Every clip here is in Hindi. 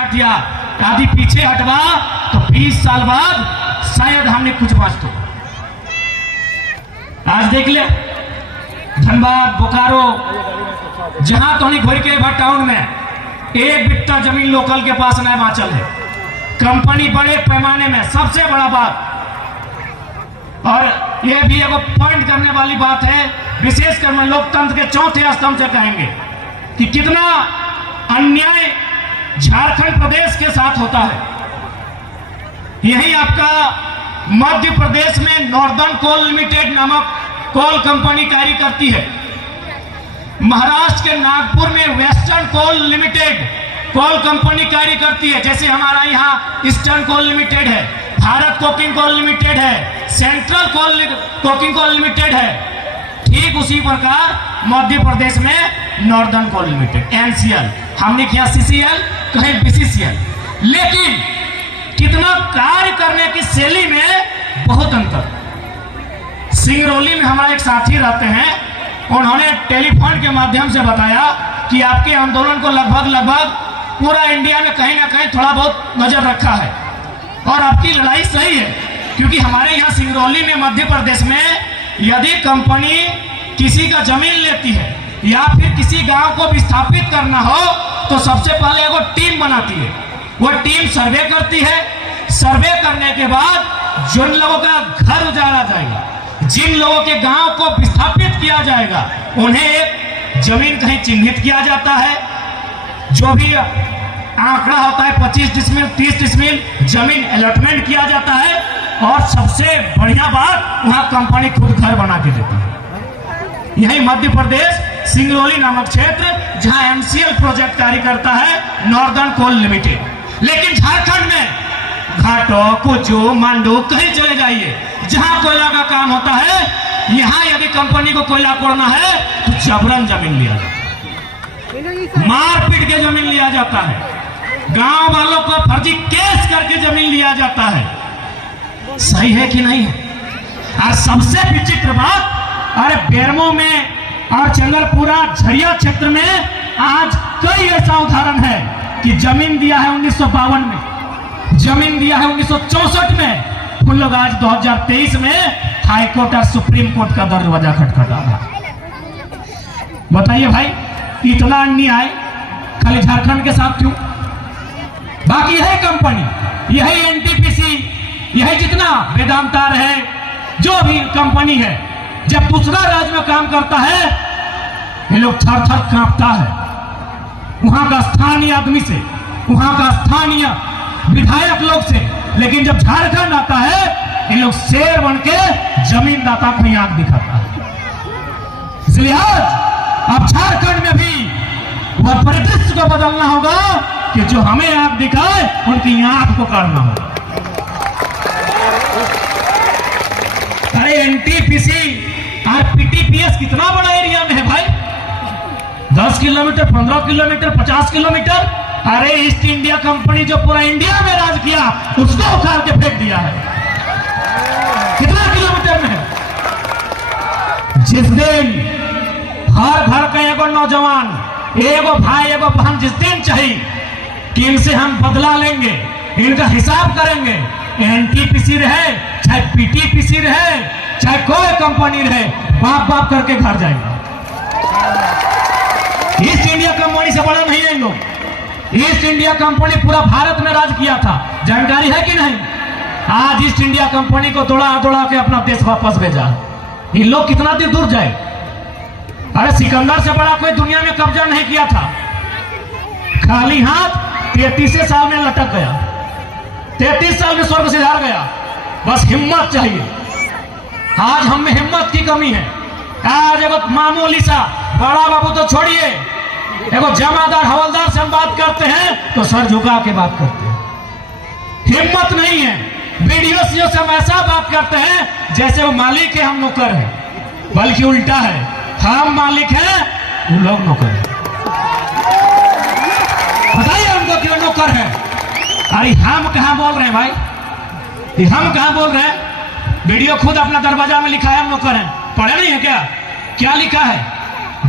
हट या आदि पीछे हटवा तो 20 साल बाद शायद हमने कुछ बच। तो आज देख लिया धनबाद बोकारो जहां तो नहीं घोर के टाउन में एक बिट्टा जमीन लोकल के पास नहीं बाचल है। कंपनी बड़े पैमाने में सबसे बड़ा बात, और यह भी एक पॉइंट करने वाली बात है, विशेषकर मैं लोकतंत्र के चौथे स्तंभ से कहेंगे कि कितना अन्याय झारखंड प्रदेश के साथ होता है। यही आपका मध्य प्रदेश में नॉर्दर्न कोल लिमिटेड नामक कोल कंपनी कार्य करती है। महाराष्ट्र के नागपुर में वेस्टर्न कोल लिमिटेड कोल कंपनी कार्य करती है। जैसे हमारा यहाँ ईस्टर्न कोल लिमिटेड है, भारत कोकिंग कोल लिमिटेड है, सेंट्रल कोकिंग कोल लिमिटेड है, ठीक उसी प्रकार मध्य प्रदेश में नॉर्दर्न कोल लिमिटेड एनसीएल, हमने किया सीसीएल, कहीं बीसीसीएल। लेकिन कितना कार्य करने की शैली में बहुत अंतर। सिंगरौली में हमारा एक साथी रहते हैं, उन्होंने टेलीफोन के माध्यम से बताया कि आपके आंदोलन को लगभग पूरा इंडिया में कहीं ना कहीं थोड़ा बहुत नजर रखा है, और आपकी लड़ाई सही है। क्योंकि हमारे यहाँ सिंगरौली में मध्य प्रदेश में यदि कंपनी किसी का जमीन लेती है या फिर किसी गांव को विस्थापित करना हो तो सबसे पहले वो टीम बनाती है। वो टीम सर्वे करती है। सर्वे करने के बाद जिन लोगों का घर उजाड़ा जाएगा, जिन लोगों के गांव को विस्थापित किया जाएगा, उन्हें एक जमीन कहीं चिन्हित किया जाता है। जो भी आंकड़ा होता है 25 डिसमिल 30 डिसमिल जमीन अलॉटमेंट किया जाता है, और सबसे बढ़िया बात वहां कंपनी खुद घर बना के देती है। यही मध्य प्रदेश सिंगरौली नामक क्षेत्र जहां एमसीएल प्रोजेक्ट कार्य करता है नॉर्दर्न कोल लिमिटेड। लेकिन झारखंड में घाटो कुचू मांडू कहीं चले जाइए, जहां कोयला का काम होता है, यहां यदि कंपनी को कोयला कोड़ना है तो जबरन जमीन लिया जाता है, मारपीट के जमीन लिया जाता है, गांव वालों को फर्जी केस करके जमीन लिया जाता है। सही है कि नहीं है? और सबसे विचित्र बात, अरे बेरमो में और चंद्रपुरा झरिया क्षेत्र में आज कई ऐसा उदाहरण है कि जमीन दिया है 1952 में, जमीन दिया है 1964 में, उन लोग आज 2023 में हाईकोर्ट और सुप्रीम कोर्ट का दरवाजा खटखटा रहा। बताइए भाई, इतना अन्याय खाली झारखंड के साथ क्यों? बाकी यही कंपनी, यही एनटीपीसी, यही जितना वेदांता है, जो भी कंपनी है, जब दूसरा राज्य में काम करता है ये लोग थर थर कांपता है, वहां का स्थानीय आदमी से, वहां का स्थानीय विधायक लोग से। लेकिन जब झारखंड आता है ये लोग शेर बन के जमीनदाता को आंख दिखाता है। इसलिए आज अब झारखंड में भी वह परिदृश्य को बदलना होगा कि जो हमें आंख दिखाए उनकी आंख को काटना होगा। अरे एनटीपीसी और पीटीपीएस कितना बड़ा एरिया में है भाई, 10 किलोमीटर 15 किलोमीटर 50 किलोमीटर। अरे ईस्ट इंडिया कंपनी जो पूरा इंडिया में राज किया उसको उखाड़ के फेंक दिया है, कितना किलोमीटर में है। जिस दिन हर घर का एगो नौजवान, एगो भाई, एगो बहन जिस दिन चाहिए कि इनसे हम बदला लेंगे, इनका हिसाब करेंगे, एनटीपीसी रहे चाहे पीटीपीसी रहे चाहे कोई कंपनी रहे, बाप बाप करके घर जाएंगे। ईस्ट इंडिया कंपनी से बड़ा नहीं है लोग। ईस्ट इंडिया कंपनी पूरा भारत में राज किया था, जानकारी है कि नहीं? आज ईस्ट इंडिया कंपनी को दौड़ा दौड़ा के अपना देश वापस भेजा। ये लोग कितना देर दूर जाए? अरे सिकंदर से बड़ा कोई दुनिया में कब्जा नहीं किया था। खाली हाथ 33 साल में लटक गया, 33 साल में स्वर्ग सिधार गया। बस हिम्मत चाहिए। आज हम में हिम्मत की कमी है। आज एगो मामूली सा बड़ा बाबू तो छोड़िए, एगो जमादार हवलदार से हम बात करते हैं तो सर झुका के बात करते हैं, हिम्मत नहीं है। वीडियो से हम ऐसा बात करते हैं जैसे वो मालिक है, हम नौकर हैं, बल्कि उल्टा है, हम मालिक हैं वो लोग नौकर हैं। बताइए हमको क्यों नौकर है? अरे हम कहां बोल रहे हैं भाई, हम कहां बोल रहे हैं? वीडियो खुद अपना दरवाजा में लिखा है हम नौकर हैं, पढ़े नहीं है क्या? क्या लिखा है?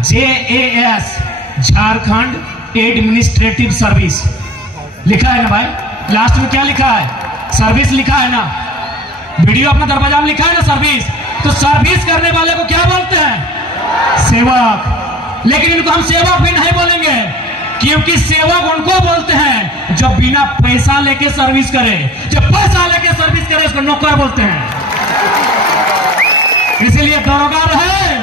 JAS Jharkhand administrative service. लिखा है ना भाई, लास्ट में क्या लिखा है? सर्विस लिखा है ना, वीडियो अपना दरवाजा में लिखा है ना सर्विस। तो सर्विस करने वाले को क्या बोलते हैं? सेवक। लेकिन इनको हम सेवक भी नहीं बोलेंगे, क्योंकि सेवक उनको बोलते हैं जो बिना पैसा लेके सर्विस करे। जो पैसा लेके सर्विस करे उसको नौकर बोलते हैं। इसीलिए दरोगा रहे,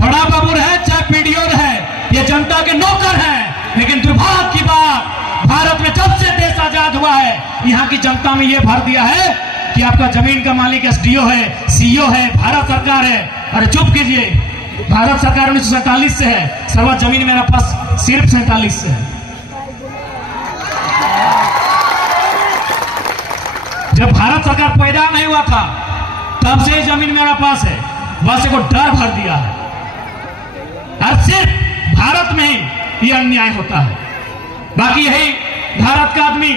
बड़ा बाबू रहे, चाहे पीडीओ रहे, ये जनता के नौकर हैं। लेकिन दुर्भाग्य की बात, भारत में जब से देश आजाद हुआ है, यहाँ की जनता में ये भर दिया है कि आपका जमीन का मालिक एसडीओ है, सीईओ है, भारत सरकार है। अरे चुप कीजिए, भारत सरकार 1947 से है, सर्वा जमीन मेरा पास सिर्फ 47 से है। जब भारत सरकार पैदा नहीं हुआ था तब से जमीन मेरा पास है। बस को डर भर दिया है, और सिर्फ भारत में ही यह अन्याय होता है। बाकी यही भारत का आदमी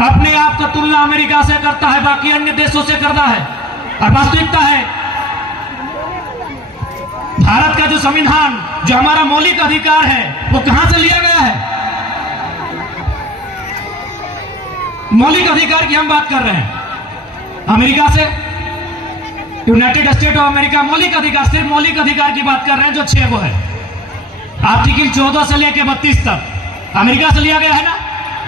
अपने आप का तुलना अमेरिका से करता है, बाकी अन्य देशों से करता है। और वास्तविकता है, भारत का जो संविधान, जो हमारा मौलिक अधिकार है, वो कहां से लिया गया है? मौलिक अधिकार की हम बात कर रहे हैं अमेरिका से, यूनाइटेड स्टेट ऑफ अमेरिका। मौलिक अधिकार, सिर्फ मौलिक अधिकार की बात कर रहे हैं जो 6 गो है। आर्टिकल 14 से लेकर 32 तक अमेरिका से लिया गया है ना।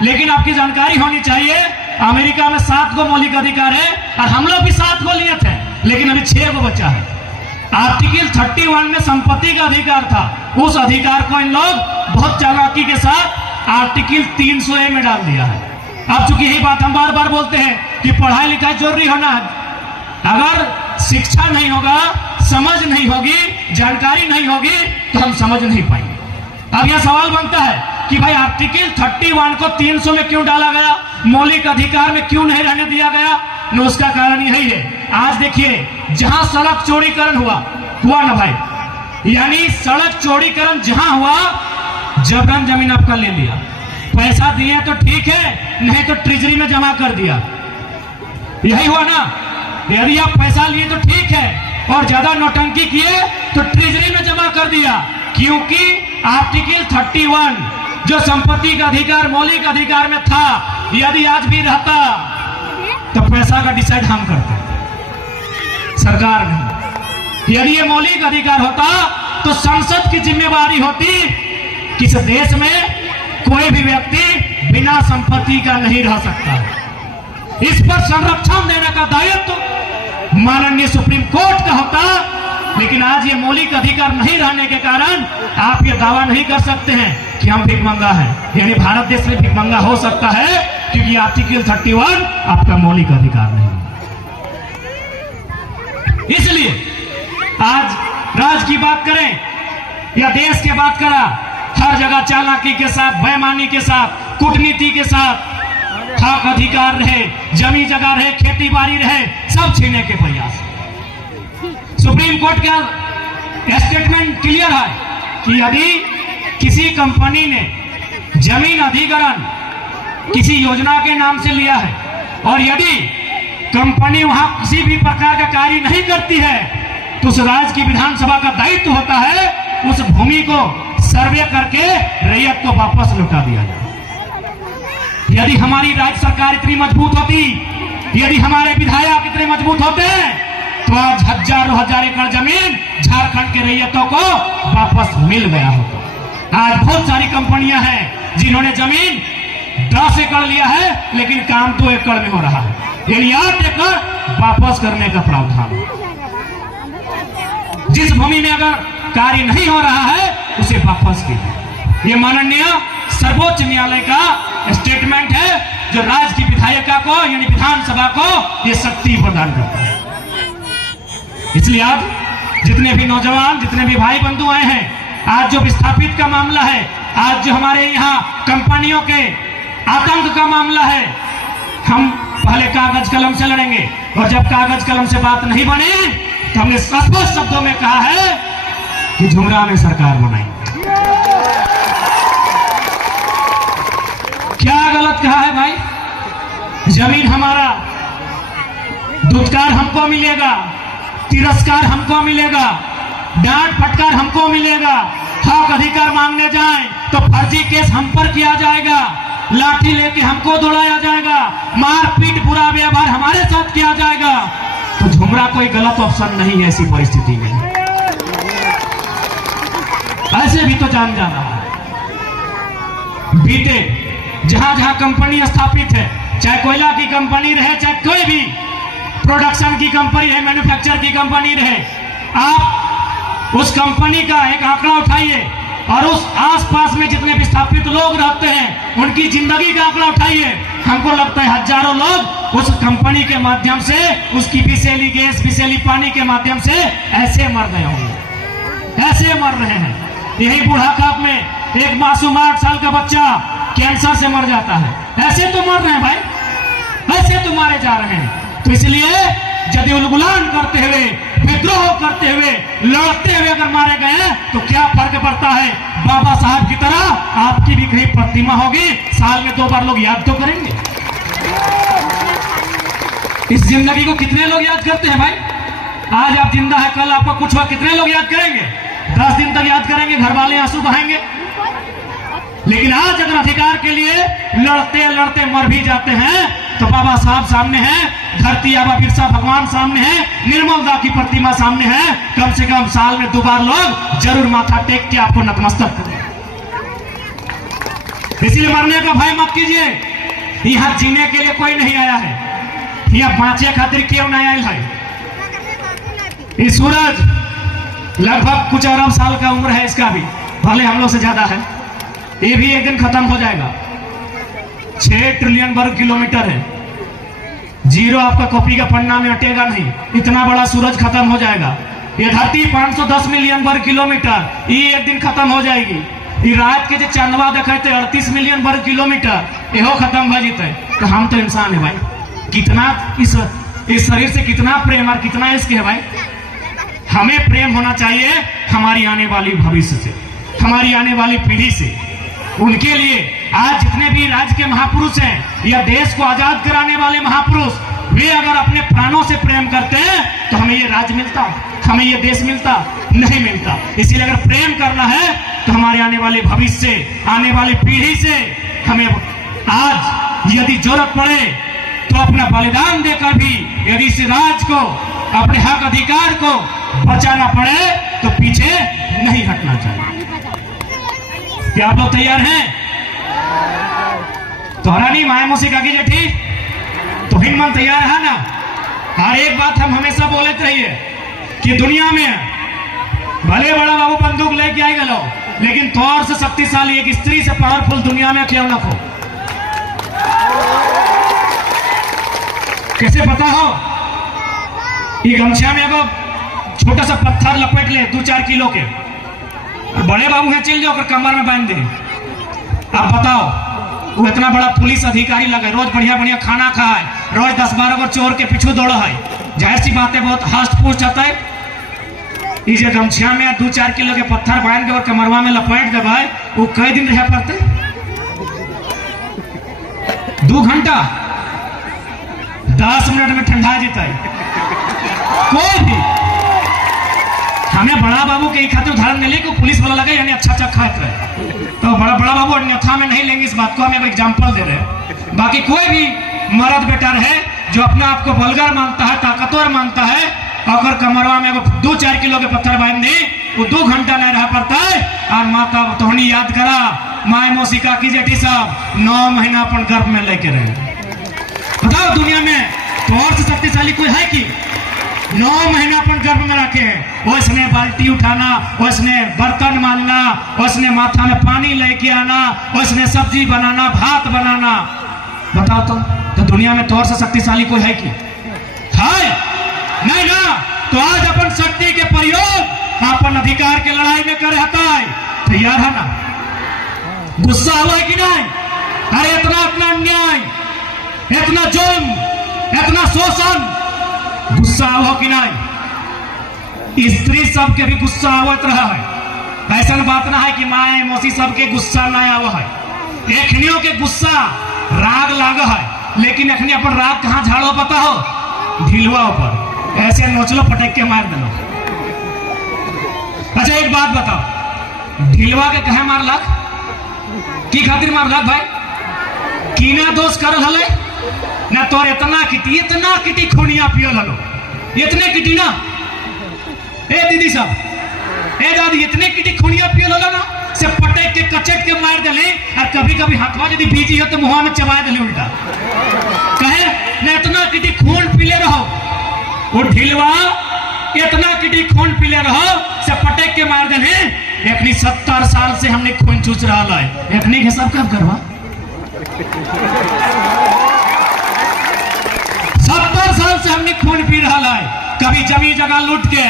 लेकिन आपकी जानकारी होनी चाहिए, अमेरिका में 7 गो मौलिक अधिकार है, और हम लोग भी 7 गो लिए थे, लेकिन अभी 6 गो बचा है। आर्टिकल 31 में संपत्ति का अधिकार था, उस अधिकार को इन लोग बहुत चालाकी के साथ आर्टिकल 300A में डाल दिया है। अब चूंकि यही बात हम बार बार बोलते हैं कि पढ़ाई लिखाई जरूरी होना है, अगर शिक्षा नहीं होगा, समझ नहीं होगी, जानकारी नहीं होगी, तो हम समझ नहीं पाएंगे। अब यह सवाल बनता है कि भाई आर्टिकल 31 को 300 में क्यों डाला गया, मौलिक अधिकार में क्यों नहीं रहने दिया गया? न उसका कारण यही है, आज देखिए जहां सड़क चौड़ीकरण हुआ ना भाई, यानी सड़क चौड़ीकरण जहां हुआ, जबरन जमीन आपका ले लिया। पैसा दिए तो ठीक है, नहीं तो ट्रेजरी में जमा कर दिया। यही हुआ ना। यदि आप पैसा लिए तो ठीक है, और ज्यादा नौटंकी किए तो ट्रेजरी में जमा कर दिया। क्योंकि आर्टिकल 31 जो संपत्ति का अधिकार मौलिक अधिकार में था, यदि आज भी रहता तो पैसा का डिसाइड हम करते, सरकार नहीं। यदि ये मौलिक अधिकार होता तो संसद की जिम्मेवारी होती कि इस देश में कोई भी व्यक्ति बिना संपत्ति का नहीं रह सकता। इस पर संरक्षण देने का दायित्व माननीय सुप्रीम कोर्ट का होता। लेकिन आज ये मौलिक अधिकार नहीं रहने के कारण आप ये दावा नहीं कर सकते हैं कि हम भिखमंगा हैं। यानी भारत देश में भिखमंगा हो सकता है, क्योंकि आर्टिकल 31 आपका मौलिक अधिकार नहीं। इसलिए आज राज्य की बात करें या देश की बात करा, हर जगह चालाकी के साथ, बेईमानी के साथ, कूटनीति के साथ हक अधिकार रहे, जमी जगह रहे, खेती बाड़ी रहे, सब छीनने के प्रयास। सुप्रीम कोर्ट का स्टेटमेंट क्लियर है कि यदि किसी कंपनी ने जमीन अधिग्रहण किसी योजना के नाम से लिया है, और यदि कंपनी वहां किसी भी प्रकार का कार्य नहीं करती है, तो उस राज्य की विधानसभा का दायित्व होता है उस भूमि को सर्वे करके रैयत को वापस लौटा दिया जाए। यदि हमारी राज्य सरकार इतनी मजबूत होती, यदि हमारे विधायक इतने मजबूत होते, तो आज हजार एकड़ जमीन झारखंड के रैयतों को वापस मिल गया होता। आज बहुत सारी कंपनियां हैं जिन्होंने जमीन 10 एकड़ लिया है, लेकिन काम 2 एकड़ में हो रहा है, यानी 8 एकड़ वापस करने का प्रावधान है। जिस भूमि में अगर कार्य नहीं हो रहा है उसे वापस कीजिए। ये माननीय सर्वोच्च न्यायालय का स्टेटमेंट है, जो राज्य की विधायिका को यानी विधानसभा को ये शक्ति प्रदान करता है। इसलिए आज जितने भी नौजवान, जितने भी भाई बंधु आए हैं, आज जो विस्थापित का मामला है, आज जो हमारे यहाँ कंपनियों के आतंक का मामला है, हम पहले कागज कलम से लड़ेंगे, और जब कागज कलम से बात नहीं बने तो हमने स्पष्ट शब्दों में कहा है कि झुमरा में सरकार बनाएंगे। क्या गलत कहा है भाई? जमीन हमारा, दुत्कार हमको मिलेगा, तिरस्कार हमको मिलेगा, डांट फटकार हमको मिलेगा। हक अधिकार मांगने जाएं तो फर्जी केस हम पर किया जाएगा, लाठी लेके हमको दौड़ाया जाएगा, मारपीट बुरा व्यवहार हमारे साथ किया जाएगा। तो झुमरा कोई गलत ऑप्शन नहीं है ऐसी परिस्थिति में। ऐसे भी तो जान जाना है। बीते जहां जहां कंपनी स्थापित है, चाहे कोयला की कंपनी रहे, चाहे कोई भी प्रोडक्शन की कंपनी है, मैन्युफैक्चर की कंपनी रहे, आप उस कंपनी का एक आंकड़ा उठाइए और उस आसपास में जितने विस्थापित लोग रहते हैं उनकी जिंदगी का आंकड़ा उठाइए। हमको लगता है हजारों लोग उस कंपनी के माध्यम से, उसकी विषैली गैस, विषैली पानी के माध्यम से ऐसे मर गए होंगे, ऐसे मर रहे हैं। यही बुढ़ापा में एक मासूम 8 साल का बच्चा कैंसर से मर जाता है। ऐसे तो मर रहे हैं भाई, ऐसे तो मारे जा रहे हैं। तो इसलिए यदि उलगुलान करते हुए, विद्रोह करते हुए, लड़ते हुए अगर मारे गए तो क्या फर्क पड़ता है? बाबा साहब की तरह आपकी भी कहीं प्रतिमा होगी, साल में 2 बार लोग याद तो करेंगे। इस जिंदगी को कितने लोग याद करते हैं भाई? आज आप जिंदा है, कल आपको कुछ हुआ, कितने लोग याद करेंगे? 10 दिन तक याद करेंगे, घर वाले आंसू बहाएंगे। लेकिन आज अगर अधिकार के लिए लड़ते लड़ते मर भी जाते हैं तो बाबा साहब सामने हैं, धरती आबा बिरसा भगवान सामने हैं, निर्मल दा की प्रतिमा सामने है। कम से कम साल में 2 बार लोग जरूर माथा टेक के आपको नतमस्तक करें। इसलिए मरने का भय मत कीजिए। यहाँ जीने के लिए कोई नहीं आया है, यहाँ बांचे खातिर क्यों नहीं आया है। ये सूरज लगभग कुछ अरब साल का उम्र है इसका भी, भले हम लोग से ज्यादा है। ये भी एक दिन खत्म हो जाएगा। 6 ट्रिलियन वर्ग किलोमीटर है, जीरो आपका कॉपी का पन्ना में अटेगा नहीं। इतना बड़ा सूरज खत्म हो जाएगा। ये धरती 510 मिलियन वर्ग किलोमीटर, ये एक दिन खत्म हो जाएगी। ये रात के जो चांदवा देखे थे 38 मिलियन वर्ग किलोमीटर, यहो खत्म हो जाते। तो हम तो इंसान है भाई, कितना इस शरीर से कितना प्रेम और कितना इश्क है भाई। हमें प्रेम होना चाहिए हमारी आने वाली भविष्य से, हमारी आने वाली पीढ़ी से। उनके लिए आज जितने भी राज्य के महापुरुष हैं या देश को आजाद कराने वाले महापुरुष, वे अगर अपने प्राणों से प्रेम करते हैं तो हमें ये राज्य मिलता, हमें ये देश मिलता नहीं मिलता। इसीलिए अगर प्रेम करना है तो हमारे आने वाले भविष्य से, आने वाली पीढ़ी से हमें आज यदि जरूरत पड़े तो अपना बलिदान देकर भी यदि इस राज्य को, अपने हक अधिकार को बचाना पड़े तो पीछे नहीं हटना चाहिए। क्या आप लोग तैयार हैं? तोहरा नहीं माया मौसी काकी जेठी तो हिम्मत तैयार है ना? हर एक बात हम हमेशा बोलते रहिए कि दुनिया में भले बड़ा बाबू बंदूक लेके आए गलो, लेकिन तौर से शक्तिशाली एक स्त्री से पावरफुल दुनिया में क्यों न हो। कैसे पता हो? ये गमछा में अगर छोटा सा पत्थर लपेट ले 2-4 किलो के, बड़े बाबू हैं चल जाओ कर कमर में बांध दे। आप बताओ, वो इतना बड़ा पुलिस अधिकारी लगे, रोज बढ़िया बढ़िया खाना खाए, रोज 10-12 को चोर के पीछू दौड़ा है, जाहिर सी बात है बहुत हस्त पुष्ट होता है। इसे गमछा में 2-4 किलो के पत्थर बांध के और कमरवा में लपेट दे भाई, वो कई दिन रह पड़ते? 2 घंटा 10 मिनट में ठंडा जाता है कोई भी। हमें बड़ा बाबू के खाते उदाहरण नहीं लेके पुलिस वाला लगा यानी अच्छा खाते रहे, तो बड़ा बाबू अन्यथा में नहीं लेंगे इस बात को, हम एक एग्जाम्पल दे रहे हैं। बाकी कोई भी मर्द बेटा है जो अपना आपको बलगर मानता है, ताकतवर मानता है, अगर कमरवा में 2-4 किलो के पत्थर बांध दी वो 2 घंटा नहीं रह पड़ता है। और माता तोहनी याद करा, माए मौसी काकी जेठी साहब 9 महीना अपन गर्भ में लेके रहे। बताओ दुनिया में तो और से शक्तिशाली कोई है कि 9 महीना अपन गर्भ में रखे हैं। उसने बाल्टी उठाना, उसने बर्तन मानना, उसने माथा में पानी लेके आना, उसने सब्जी बनाना, भात बनाना। बताओ तो दुनिया में तौर से शक्तिशाली कोई है कि है? नहीं ना। तो आज अपन शक्ति के प्रयोग अपन अधिकार के लड़ाई में कर रहता है। तैयार है ना? गुस्सा हुआ है कि नहीं? अरे इतना अन्याय, इतना जुल्म, इतना शोषण, गुस्सा हो कि नहीं? स्त्री सबके भी गुस्सा आवत रहा है। ऐसा बात ना है कि माए मौसी सबके गुस्सा ना आवा है। एखनियों के गुस्सा राग लागा है, लेकिन एखनी अपन राग कहाँ झाड़ो पता हो? ढिलवा ऊपर ऐसे नोचलो पटक के मार देलो। अच्छा एक बात बताओ, ढिलवा के कहे मार लग? की खातिर मारलक भाई? कीना दोष करल हले ना तोर इतना किटी खूनिया पियल हलो, इतने किटी ना। ए दीदी साहब, ए दादी, इतने किटी खूनिया पियल हलो ना से पटेक के कचट के मार देले, और कभी कभी हाथवा यदि बीजी हो तो मुंह में चबा देले उल्टा। कहे ना इतना किटी खून पीले रहो, वो ढिलवा इतना किटी खून पीले रहो से पटेक के मार देले। एकनी 70 साल से हमने खून चूस रहा है, एकनी के सब कब करवा 70 साल से हमने खून पी रहा है। कभी जमीन जगह लूट के,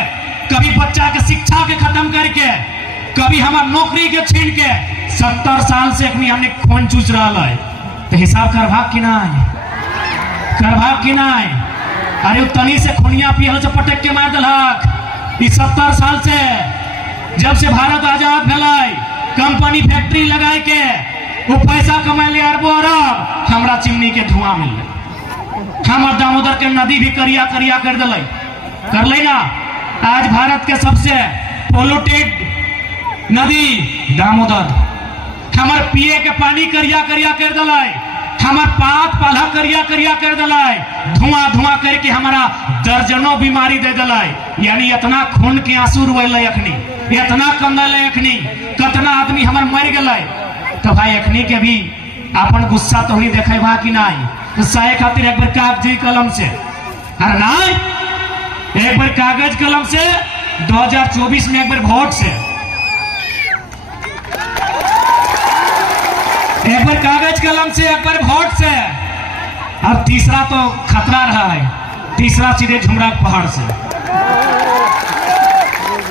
कभी बच्चा के शिक्षा के खत्म करके, कभी हमार नौकरी के छीन के 70 साल से अपनी हमने खून चूस रहा है। तो हिसाब करवा कि ना करवा कि ना? अरे तनी से खूनिया पियल से पटक के मार दलक। 70 साल से जब से भारत आजाद भलाई, कंपनी फैक्ट्री लगाए के वो पैसा कमा ले अरबों अरब, हमरा चिमनी के धुआं मिल रहा। हमार दामोदर के नदी भी करिया करिया कर दिल कर ले ना। आज भारत के सबसे पोल्यूटेड नदी दामोदर, हमार पिए के पानी करिया करिया कर दिल, हमार पात पाला करिया करिया कर दिल, धुआं धुआं करके हमारा दर्जनों बीमारी दे दिल। यानी इतना खून के आंसू रोए अखनी, इतना कंदल अखनी, कितना आदमी हमार मर गए। तो भाई अखनी के भी अपन गुस्सा तो नहीं देखे बा कि नहीं? गुस्सा खातिर एक बार कागजी कलम से, अरे ना एक बार कागज कलम से 2024 में एक बार वोट से, एक बार कागज कलम से, एक बार वोट से। और तीसरा तो खतरा रहा है, तीसरा सीधे झुमरा पहाड़ से।